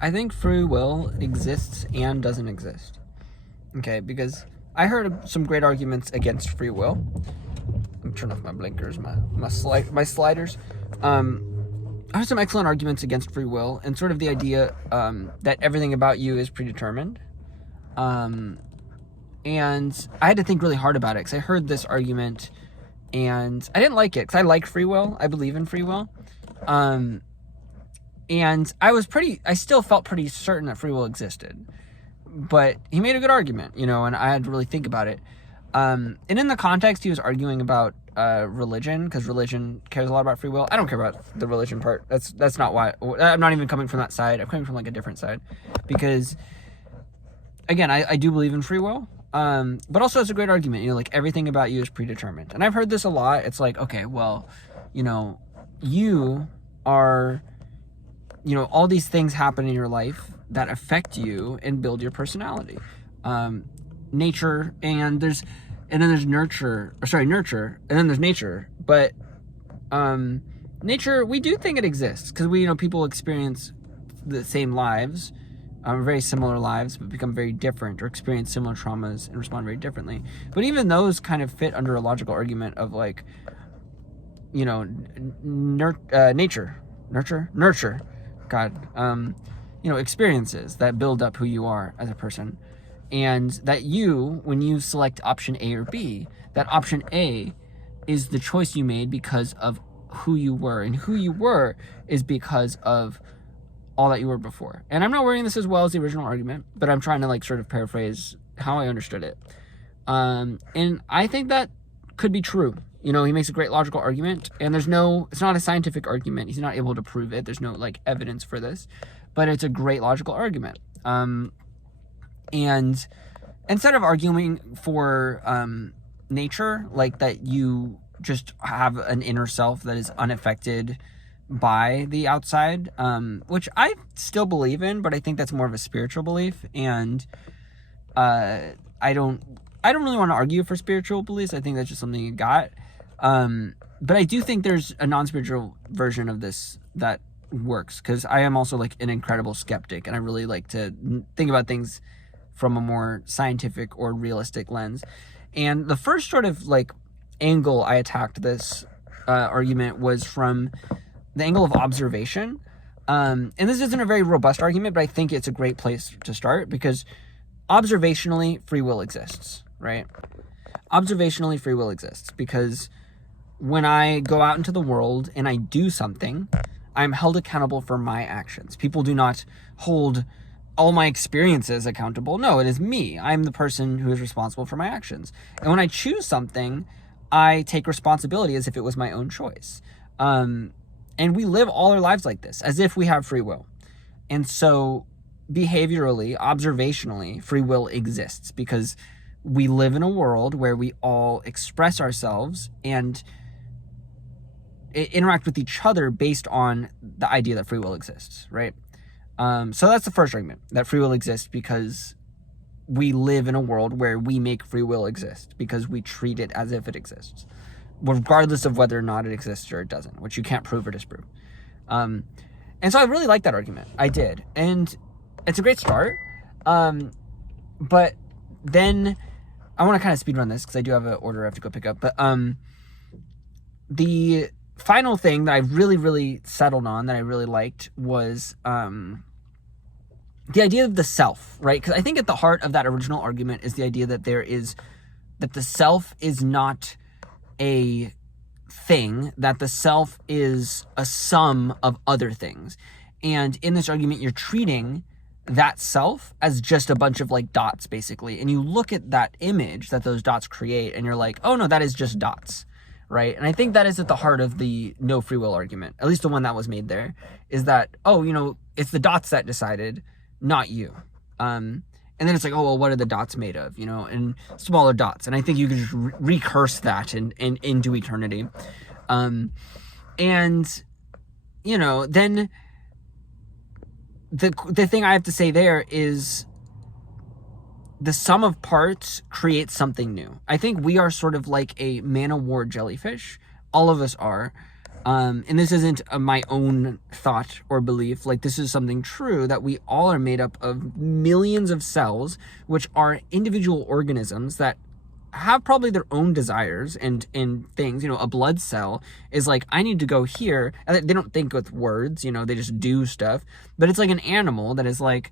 I think free will exists and doesn't exist. Okay, because I heard some great arguments against free will. I'm turning off my blinkers, my sliders. I heard some excellent arguments against free will and sort of the idea that everything about you is predetermined. And I had to think really hard about it because I heard this argument and I didn't like it because I like free will. I believe in free will. And I still felt pretty certain that free will existed. But he made a good argument, and I had to really think about it. And in the context, he was arguing about religion, because religion cares a lot about free will. I don't care about the religion part. That's not why. I'm not even coming from that side. I'm coming from like a different side. Because, again, I do believe in free will. But also it's a great argument, like everything about you is predetermined. And I've heard this a lot. It's like, okay, well, you are, all these things happen in your life that affect you and build your personality. Nature, and then there's nurture, and then there's nature. But nature, we do think it exists because people experience the same lives, very similar lives, but become very different or experience similar traumas and respond very differently. But even those kind of fit under a logical argument of like, nature, nurture, God, experiences that build up who you are as a person. And that when you select option A or B, that option A is the choice you made because of who you were. And who you were is because of all that you were before. And I'm not wording this as well as the original argument, but I'm trying to like sort of paraphrase how I understood it. And I think that could be true. He makes a great logical argument, and it's not a scientific argument. He's not able to prove it. There's no like evidence for this, but it's a great logical argument. And instead of arguing for nature, like that you just have an inner self that is unaffected by the outside, which I still believe in, but I think that's more of a spiritual belief. And I don't really want to argue for spiritual beliefs. I think that's just something you got. But I do think there's a non-spiritual version of this that works, because I am also like an incredible skeptic, and I really like to think about things from a more scientific or realistic lens. And the first sort of like angle I attacked this argument was from the angle of observation. And this isn't a very robust argument, but I think it's a great place to start, because observationally, free will exists, right? Observationally, free will exists because when I go out into the world and I do something, I'm held accountable for my actions. People do not hold all my experiences accountable. No, it is me. I'm the person who is responsible for my actions. And when I choose something, I take responsibility as if it was my own choice. And we live all our lives like this, as if we have free will. And so behaviorally, observationally, free will exists because we live in a world where we all express ourselves and interact with each other based on the idea that free will exists, right? So that's the first argument, that free will exists because we live in a world where we make free will exist because we treat it as if it exists, regardless of whether or not it exists or it doesn't, which you can't prove or disprove. And so I really like that argument. I did. And it's a great start. But then I want to kind of speed run this because I do have an order I have to go pick up. But the final thing that I really, really settled on, that I really liked, was the idea of the self, right? Because I think at the heart of that original argument is the idea that that the self is not a thing, that the self is a sum of other things. And in this argument, you're treating that self as just a bunch of like dots, basically. And you look at that image that those dots create and you're like, oh no, that is just dots, right? And I think that is at the heart of the no free will argument, at least the one that was made there, is that, it's the dots that decided, not you. And then it's like, oh, well, what are the dots made of, and smaller dots. And I think you can just recurse that into eternity. And, then the thing I have to say there is the sum of parts creates something new. I think we are sort of like a man-o'-war jellyfish. All of us are. and this isn't my own thought or belief, like this is something true, that we all are made up of millions of cells, which are individual organisms that have probably their own desires and things. You know, a blood cell is like, I need to go here, and they don't think with words, you know, they just do stuff. But it's like an animal that is like,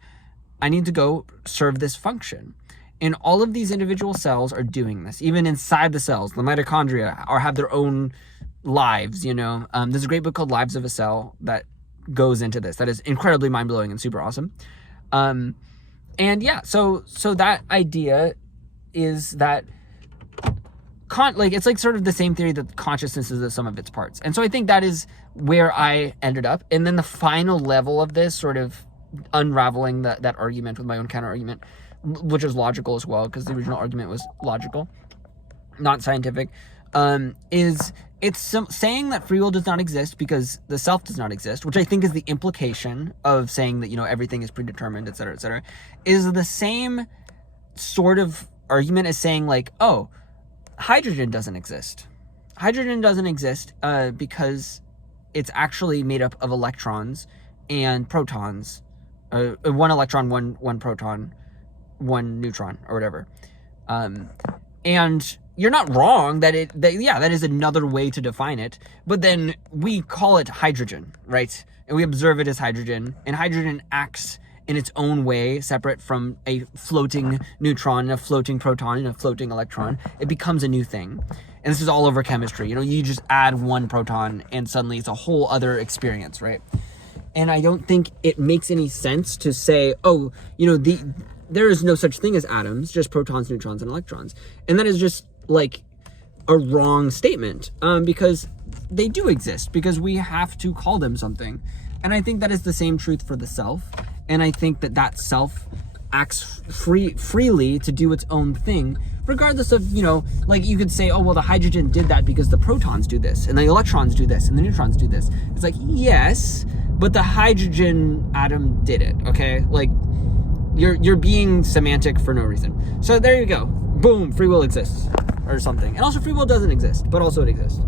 I need to go serve this function. And all of these individual cells are doing this, even inside the cells. The mitochondria have their own lives, you know. There's a great book called Lives of a Cell that goes into this. That is incredibly mind-blowing and super awesome. And yeah, so that idea is that it's like sort of the same theory that consciousness is the sum of its parts. And so I think that is where I ended up. And then the final level of this, sort of unraveling that argument with my own counter argument, which is logical as well, because the original argument was logical, not scientific, is it's saying that free will does not exist because the self does not exist, which I think is the implication of saying that, you know, everything is predetermined, et cetera, is the same sort of argument as saying like, oh, hydrogen doesn't exist. Hydrogen doesn't exist because it's actually made up of electrons and protons, one electron, one proton, one neutron, or whatever. And you're not wrong that is another way to define it, but then we call it hydrogen, right? And we observe it as hydrogen, and hydrogen acts in its own way, separate from a floating neutron, a floating proton, and a floating electron. It becomes a new thing. And this is all over chemistry. You know, you just add one proton and suddenly it's a whole other experience, right? And I don't think it makes any sense to say, oh, you know, there is no such thing as atoms, just protons, neutrons, and electrons. And that is just like a wrong statement, because they do exist, because we have to call them something. And I think that is the same truth for the self. And I think that self acts freely to do its own thing, regardless of, you know, like you could say, oh, well, the hydrogen did that because the protons do this, and the electrons do this, and the neutrons do this. It's like, yes, but the hydrogen atom did it, okay? Like, you're being semantic for no reason. So there you go. Boom, free will exists, or something. And also free will doesn't exist, but also it exists.